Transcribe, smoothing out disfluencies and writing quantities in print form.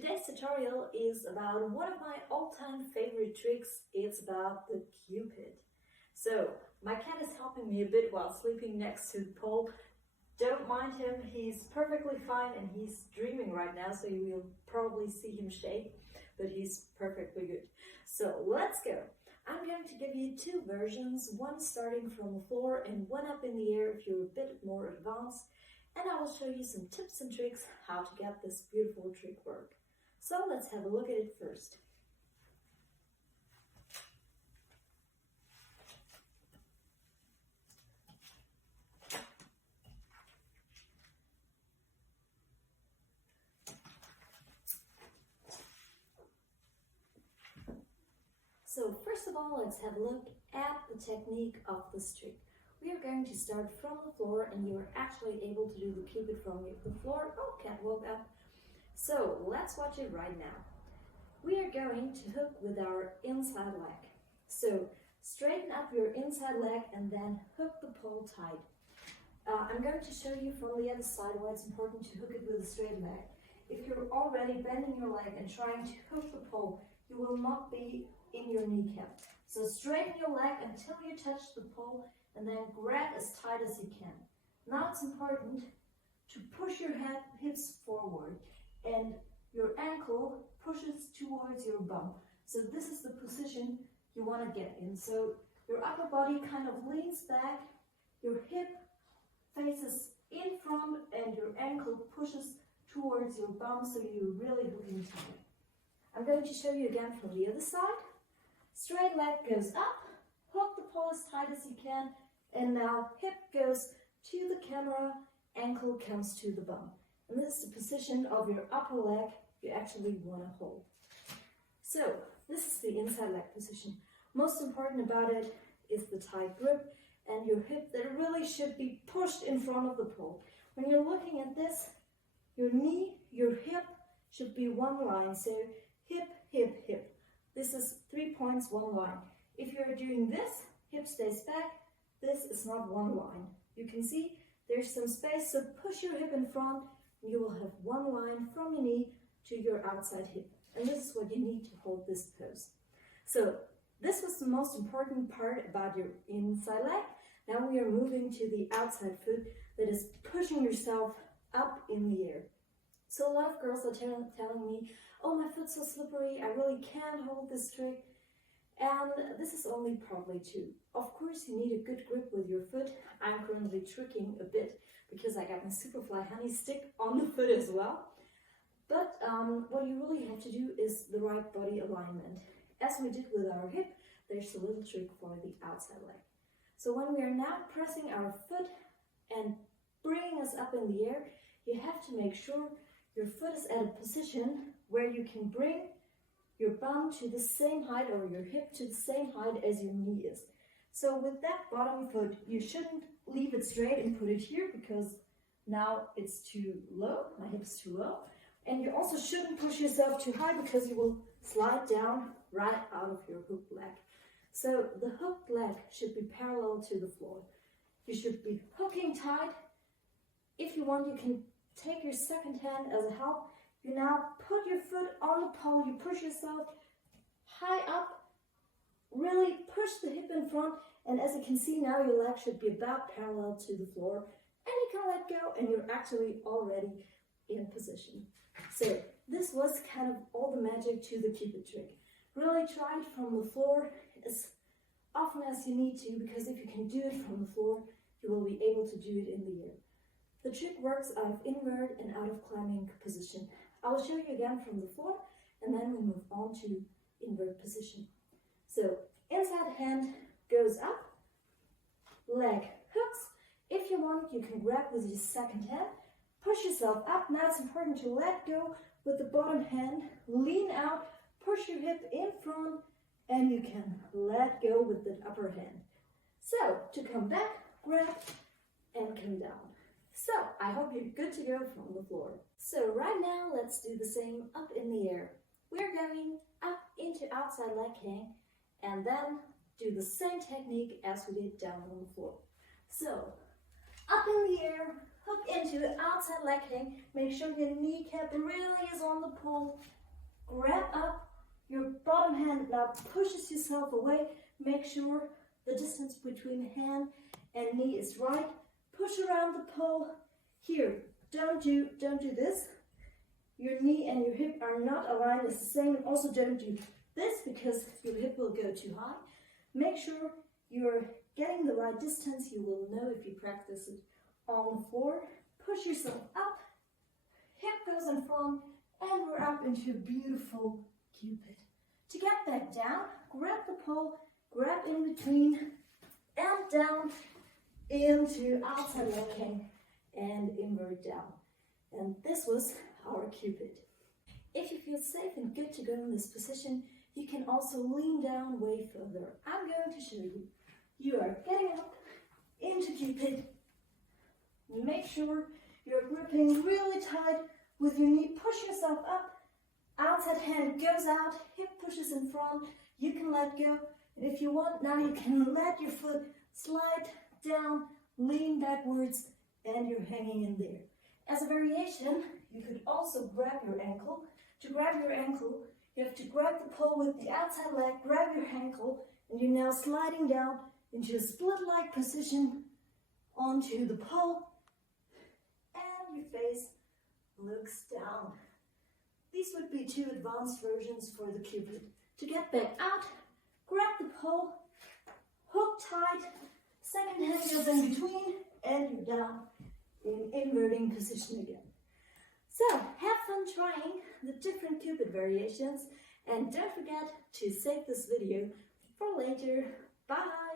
Today's tutorial is about one of my all-time favorite tricks. It's about the Cupid. So, my cat is helping me a bit while sleeping next to the pole. Don't mind him, he's perfectly fine and he's dreaming right now, so you will probably see him shake, but he's perfectly good. So, let's go. I'm going to give you two versions, one starting from the floor and one up in the air if you're a bit more advanced. And I will show you some tips and tricks how to get this beautiful trick work. So let's have a look at it first. So first of all, let's have a look at the technique of this trick. We are going to start from the floor and you're actually able to do the Cupid from the floor. Oh, cat woke up. So let's watch it right now. We are going to hook with our inside leg. So straighten up your inside leg and then hook the pole tight. I'm going to show you from the other side why it's important to hook it with a straight leg. If you're already bending your leg and trying to hook the pole, you will not be in your kneecap. So straighten your leg until you touch the pole and then grab as tight as you can. Now it's important to push your hips forward and your ankle pushes towards your bum. So this is the position you want to get in. So your upper body kind of leans back, your hip faces in front and your ankle pushes towards your bum, so you're really hooking tight. I'm going to show you again from the other side. Straight leg goes up, hook the pole as tight as you can, and now hip goes to the camera, ankle comes to the bum. And this is the position of your upper leg you actually want to hold. So this is the inside leg position. Most important about it is the tight grip and your hip that really should be pushed in front of the pole. When you're looking at this, your knee, your hip should be one line. So hip, hip, hip. This is 3 points, one line. If you're doing this, hip stays back. This is not one line. You can see there's some space, so push your hip in front. You will have one line from your knee to your outside hip. And this is what you need to hold this pose. So this was the most important part about your inside leg. Now we are moving to the outside foot that is pushing yourself up in the air. So a lot of girls are telling me, oh, my foot's so slippery, I really can't hold this trick. And this is only probably true. Of course, you need a good grip with your foot. I'm currently tricking a bit because I got my Superfly honey stick on the foot as well. But what you really have to do is the right body alignment. As we did with our hip, there's a little trick for the outside leg. So when we are now pressing our foot and bringing us up in the air, you have to make sure your foot is at a position where you can bring your bum to the same height or your hip to the same height as your knee is. So with that bottom foot, you shouldn't leave it straight and put it here because now it's too low, my hip's too low. And you also shouldn't push yourself too high because you will slide down right out of your hooked leg. So the hooked leg should be parallel to the floor. You should be hooking tight. If you want, you can take your second hand as a help. You now put your foot on the pole, you push yourself high up, really push the hip in front, and as you can see now your leg should be about parallel to the floor, and you can let go and you're actually already in position. So this was kind of all the magic to the Cupid trick. Really try it from the floor as often as you need to, because if you can do it from the floor, you will be able to do it in the air. The trick works out of invert and out of climbing position. I will show you again from the floor and then we move on to invert position. So inside hand goes up, leg hooks. If you want, you can grab with your second hand, push yourself up. Now it's important to let go with the bottom hand, lean out, push your hip in front, and you can let go with the upper hand. So to come back, grab and come down. So I hope you're good to go from the floor. So right now, let's do the same up in the air. We're going up into outside leg hang and then do the same technique as we did down on the floor. So up in the air, hook into the outside leg hang. Make sure your kneecap really is on the pole. Grab up. Your bottom hand now pushes yourself away. Make sure the distance between hand and knee is right. Push around the pole. Here, don't do this. Your knee and your hip are not aligned as the same. And also don't do this because your hip will go too high. Make sure you're getting the right distance. You will know if you practice it on the floor. Push yourself up. Hip goes in front. And we're up into a beautiful Cupid. To get back down, grab the pole, grab in between, and down into outside leg hang and invert down. And this was our Cupid. If you feel safe and good to go in this position, you can also lean down way further. I'm going to show you. You are getting up into Cupid. Make sure you're gripping really tight with your knee. Push yourself up. Outside hand goes out. Hip pushes in front. You can let go. And if you want, now you can let your foot slide down, lean backwards, and you're hanging in there. As a variation, you could also grab your ankle. To grab your ankle, you have to grab the pole with the outside leg, grab your ankle, and you're now sliding down into a split-like position onto the pole, and your face looks down. These would be two advanced versions for the Cupid. To get back out, grab the pole, hook tight, second hand goes in between, and you're down in inverting position again. So, have fun trying the different Cupid variations, and don't forget to save this video for later. Bye!